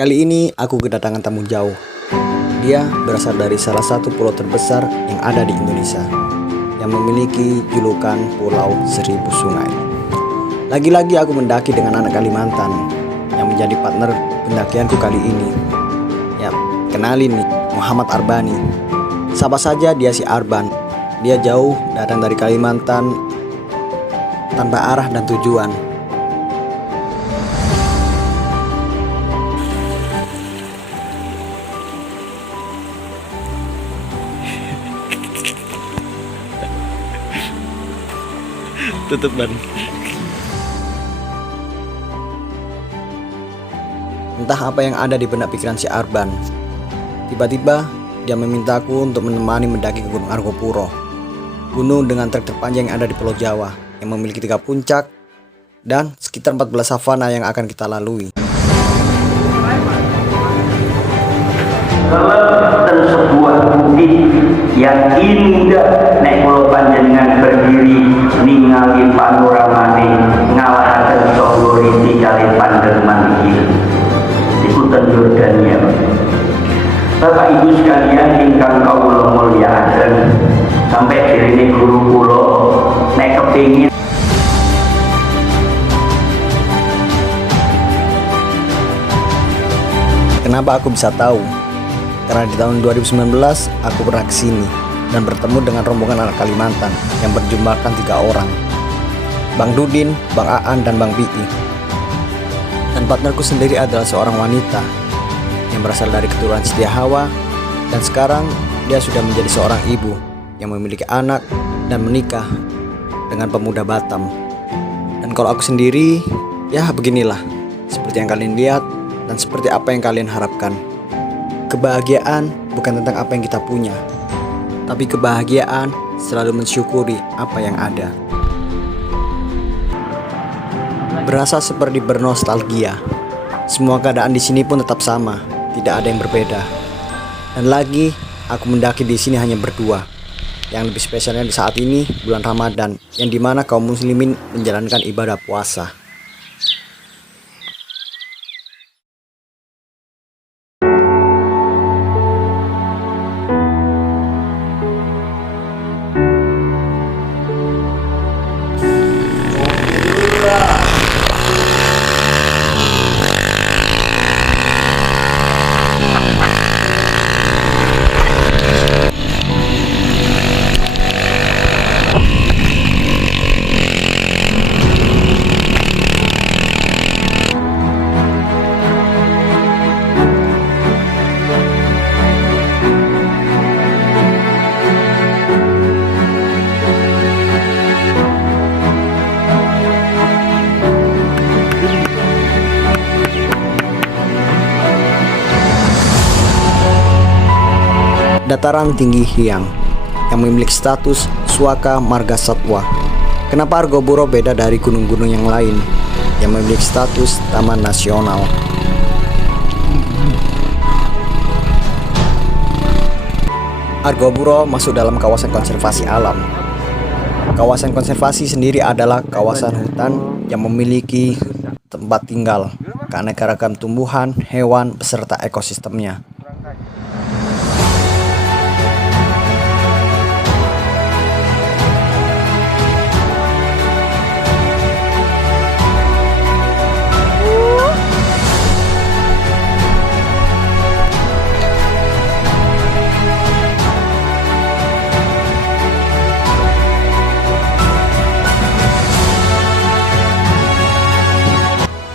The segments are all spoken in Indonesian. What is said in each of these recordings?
Kali ini aku kedatangan tamu jauh. Dia berasal dari salah satu pulau terbesar yang ada di Indonesia, yang memiliki julukan Pulau Seribu Sungai. Lagi-lagi aku mendaki dengan anak Kalimantan, yang menjadi partner pendakianku kali ini. Ya, kenalin nih, Muhammad Arbani. Siapa saja dia si Arban. Dia jauh datang dari Kalimantan tanpa arah dan tujuan. Tutup ban. Entah apa yang ada di benak pikiran si Arban. Tiba-tiba dia memintaku untuk menemani mendaki ke Gunung Argopuro, gunung dengan trek terpanjang yang ada di Pulau Jawa, yang memiliki 3 puncak dan sekitar 14 savana yang akan kita lalui. Kelebatan sebuah bukit yang indah nek pulau panjenengan berdiri ningali panoramane ngalahaken Songgoriti kali Panderman iki. Ikutan Yordania. Bapak Ibu sekalian ingkang kawula mulyakaken, sampai dirine guru kula nek kepengin. Kenapa aku bisa tahu? Karena di tahun 2019 aku pernah kesini dan bertemu dengan rombongan anak Kalimantan yang berjumlahkan 3 orang, Bang Dudin, Bang Aan, dan Bang Bii. Dan partnerku sendiri adalah seorang wanita yang berasal dari keturunan Setiahawa, dan sekarang dia sudah menjadi seorang ibu yang memiliki anak dan menikah dengan pemuda Batam. Dan kalau aku sendiri, ya beginilah, seperti yang kalian lihat dan seperti apa yang kalian harapkan. Kebahagiaan bukan tentang apa yang kita punya, tapi kebahagiaan selalu mensyukuri apa yang ada. Berasa seperti bernostalgia. Semua keadaan di sini pun tetap sama, tidak ada yang berbeda. Dan lagi, aku mendaki di sini hanya berdua. Yang lebih spesialnya di saat ini bulan Ramadan, yang dimana kaum muslimin menjalankan ibadah puasa. Dataran tinggi Hyang yang memiliki status Suaka Marga Satwa. Kenapa Argopuro beda dari gunung-gunung yang lain yang memiliki status Taman Nasional? Argopuro masuk dalam kawasan konservasi alam. Kawasan konservasi sendiri adalah kawasan hutan yang memiliki tempat tinggal, keanekaragaman tumbuhan, hewan, beserta ekosistemnya.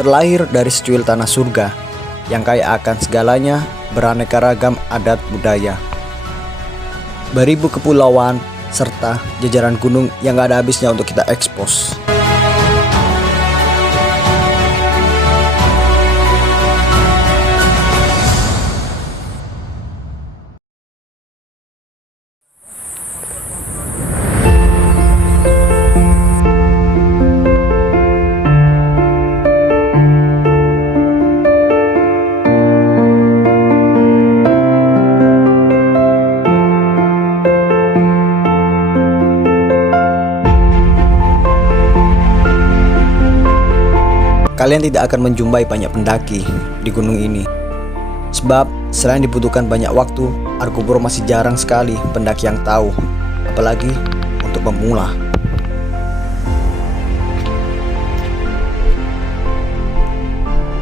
Terlahir dari secuil tanah surga yang kaya akan segalanya, beraneka ragam adat budaya, beribu kepulauan, serta jajaran gunung yang gak ada habisnya untuk kita ekspos. Kalian tidak akan menjumpai banyak pendaki di gunung ini. Sebab selain dibutuhkan banyak waktu, Argopuro masih jarang sekali pendaki yang tahu, apalagi untuk pemula.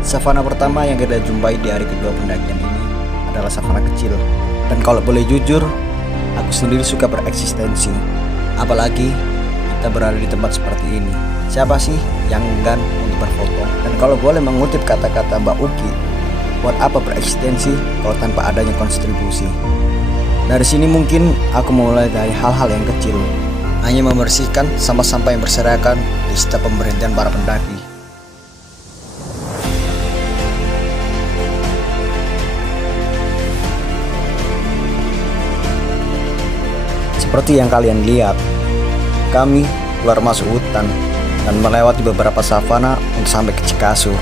Savana pertama yang kita jumpai di hari kedua pendakian ini adalah savana kecil. Dan kalau boleh jujur, aku sendiri suka bereksistensi. Apalagi kita berada di tempat seperti ini. Siapa sih yang enggan untuk berfoto? Dan kalau boleh mengutip kata-kata Mbak Uki, buat apa bereksistensi kalau tanpa adanya kontribusi? Dari sini mungkin aku mulai dari hal-hal yang kecil, hanya membersihkan sampah-sampah yang berserakan di setiap pemberhentian para pendaki. Seperti yang kalian lihat, kami keluar masuk hutan dan melewati beberapa savana untuk sampai ke Cikasur,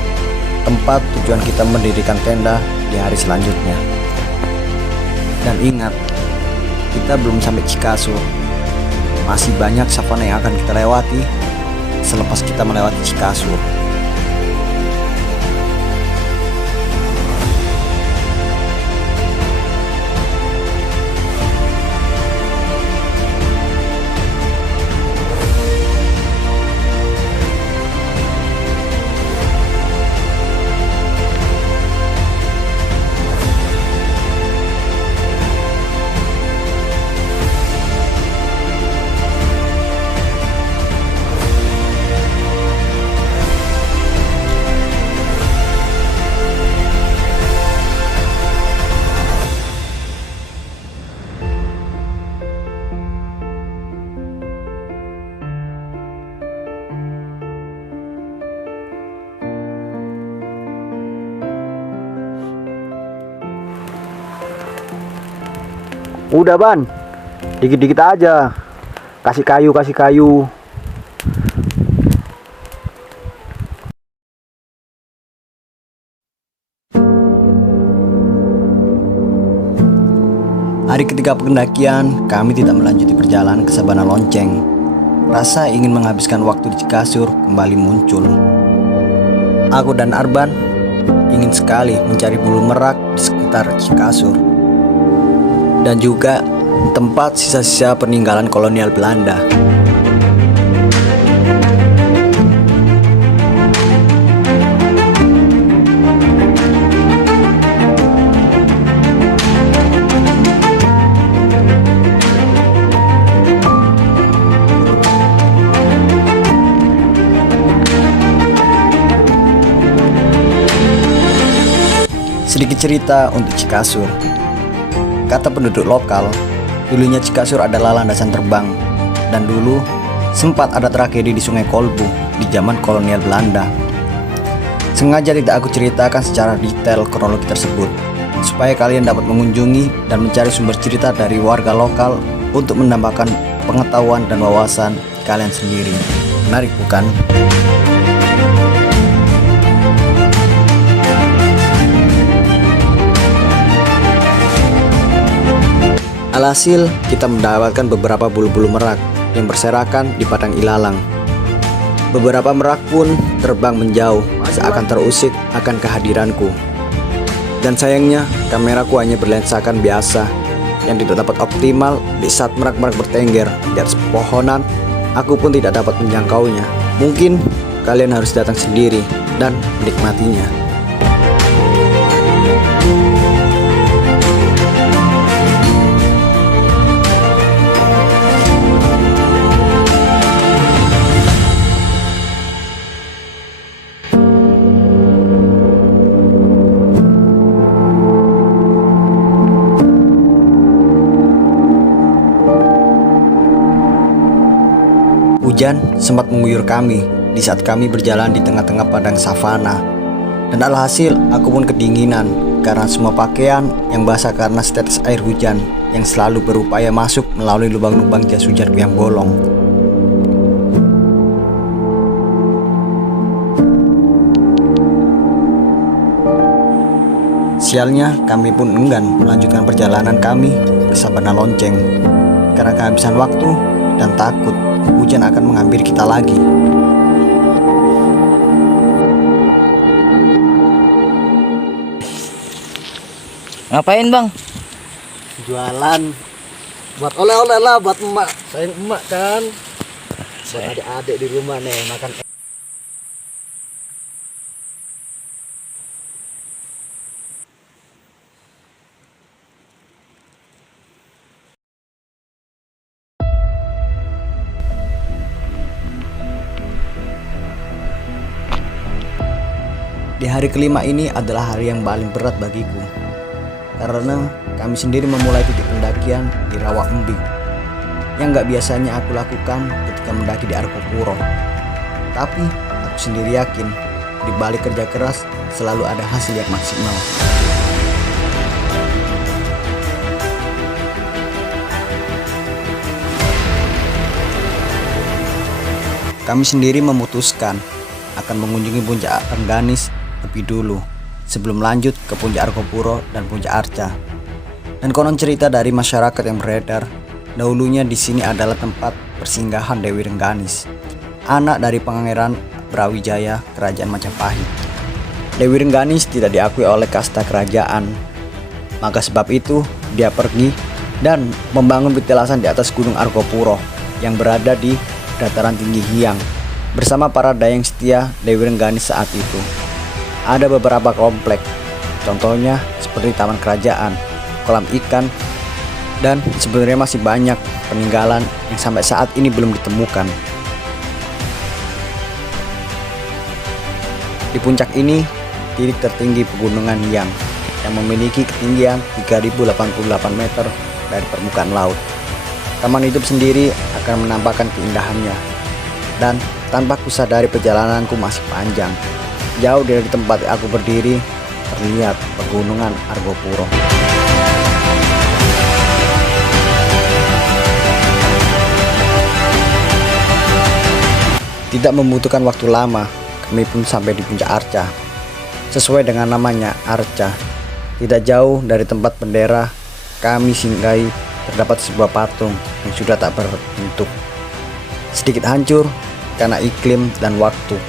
tempat tujuan kita mendirikan tenda di hari selanjutnya. Dan ingat, kita belum sampai Cikasur. Masih banyak savana yang akan kita lewati selepas kita melewati Cikasur. Udah Ban, dikit-dikit aja. Kasih kayu. Hari ketiga pendakian, kami tidak melanjuti perjalanan ke Sabana Lonceng. Rasa ingin menghabiskan waktu di Cikasur kembali muncul. Aku dan Arban ingin sekali mencari bulu merak di sekitar Cikasur, dan juga tempat sisa-sisa peninggalan kolonial Belanda. Sedikit cerita untuk Cikasur. Kata penduduk lokal, dulunya Cikasur adalah landasan terbang, dan dulu sempat ada tragedi di Sungai Kolbu di zaman kolonial Belanda. Sengaja tidak aku ceritakan secara detail kronologi tersebut, supaya kalian dapat mengunjungi dan mencari sumber cerita dari warga lokal untuk menambahkan pengetahuan dan wawasan kalian sendiri. Menarik bukan? Alhasil, kita mendapatkan beberapa bulu-bulu merak yang berserakan di padang ilalang. Beberapa merak pun terbang menjauh, seakan terusik akan kehadiranku. Dan sayangnya, kameraku hanya berlensakan biasa, yang tidak dapat optimal di saat merak-merak bertengger di atas pepohonan. Aku pun tidak dapat menjangkaunya. Mungkin kalian harus datang sendiri dan menikmatinya. Hujan sempat mengguyur kami di saat kami berjalan di tengah-tengah padang savana. Dan alhasil aku pun kedinginan karena semua pakaian yang basah karena setetes air hujan yang selalu berupaya masuk melalui lubang-lubang jas hujanku yang bolong. Sialnya kami pun enggan melanjutkan perjalanan kami ke Sabana Lonceng karena kehabisan waktu dan takut hujan akan menghampiri kita lagi. Ngapain bang? Jualan buat oleh-oleh lah buat emak. Sayang emak kan. Buat adik-adik di rumah nih makan. Di hari kelima ini adalah hari yang paling berat bagiku, karena kami sendiri memulai titik pendakian di Rawa Embing yang gak biasanya aku lakukan ketika mendaki di Arkopuro. Tapi aku sendiri yakin di balik kerja keras selalu ada hasil yang maksimal. Kami sendiri memutuskan akan mengunjungi Puncak Rengganis lebih dulu sebelum lanjut ke Puncak Arkopuro dan Puncak Arca. Dan konon cerita dari masyarakat yang beredar, dahulunya di sini adalah tempat persinggahan Dewi Rengganis, anak dari Pangeran Brawijaya Kerajaan Majapahit. Dewi Rengganis tidak diakui oleh kasta kerajaan, maka sebab itu dia pergi dan membangun petilasan di atas Gunung Arkopuro yang berada di dataran tinggi Hyang bersama para dayang setia Dewi Rengganis saat itu. Ada beberapa komplek, contohnya seperti taman kerajaan, kolam ikan, dan sebenarnya masih banyak peninggalan yang sampai saat ini belum ditemukan. Di puncak ini, titik tertinggi pegunungan Hyang yang memiliki ketinggian 3088 meter dari permukaan laut. Taman hidup sendiri akan menampakkan keindahannya, dan tanpa kusadari perjalananku masih panjang. Jauh dari tempat aku berdiri terlihat pegunungan Arkopuro. Tidak membutuhkan waktu lama, kami pun sampai di Puncak Arca. Sesuai dengan namanya, Arca. Tidak jauh dari tempat bendera kami singgahi terdapat sebuah patung yang sudah tak berbentuk, sedikit hancur karena iklim dan waktu.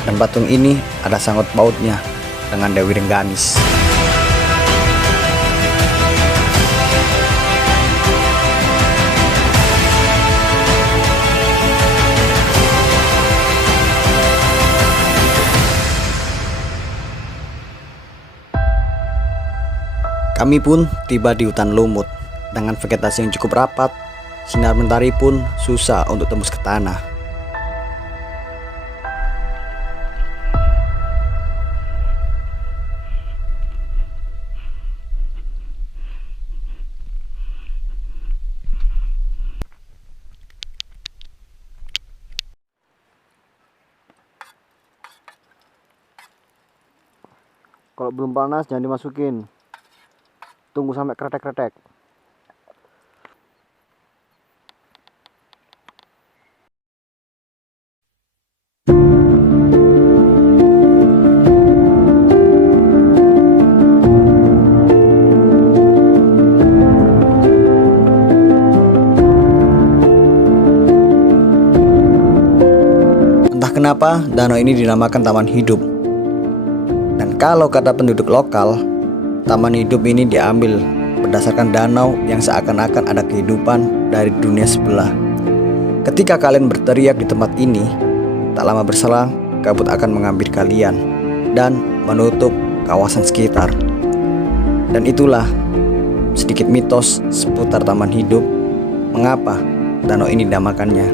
Dan patung ini ada sangkut pautnya dengan Dewi Rengganis. Kami pun tiba di hutan lumut dengan vegetasi yang cukup rapat. Sinar mentari pun susah untuk tembus ke tanah. Kalau belum panas jangan dimasukin. Tunggu sampai kretek-kretek. Entah kenapa danau ini dinamakan Taman Hidup. Dan kalau kata penduduk lokal, taman hidup ini diambil berdasarkan danau yang seakan-akan ada kehidupan dari dunia sebelah. Ketika kalian berteriak di tempat ini, tak lama berselang kabut akan mengambil kalian dan menutup kawasan sekitar. Dan itulah sedikit mitos seputar taman hidup, mengapa danau ini dinamakannya.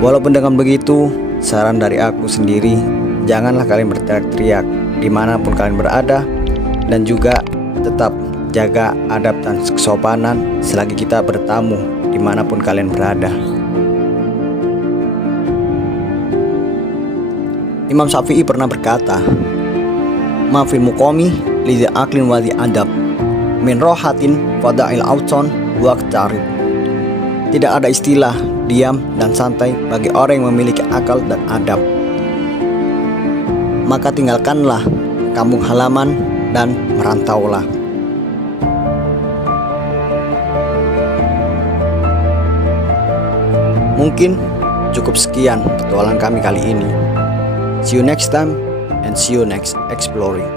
Walaupun dengan begitu, saran dari aku sendiri, janganlah kalian berteriak-teriak dimanapun kalian berada, dan juga tetap jaga adab dan kesopanan selagi kita bertamu dimanapun kalian berada. Imam Syafi'i pernah berkata, "Ma fil muqami lidhi aklin wa adab, min rohatin fada'il auton waqtarib." Tidak ada istilah diam dan santai bagi orang yang memiliki akal dan adab. Maka tinggalkanlah kampung halaman dan merantaulah. Mungkin cukup sekian petualangan kami kali ini. See you next time and see you next exploring.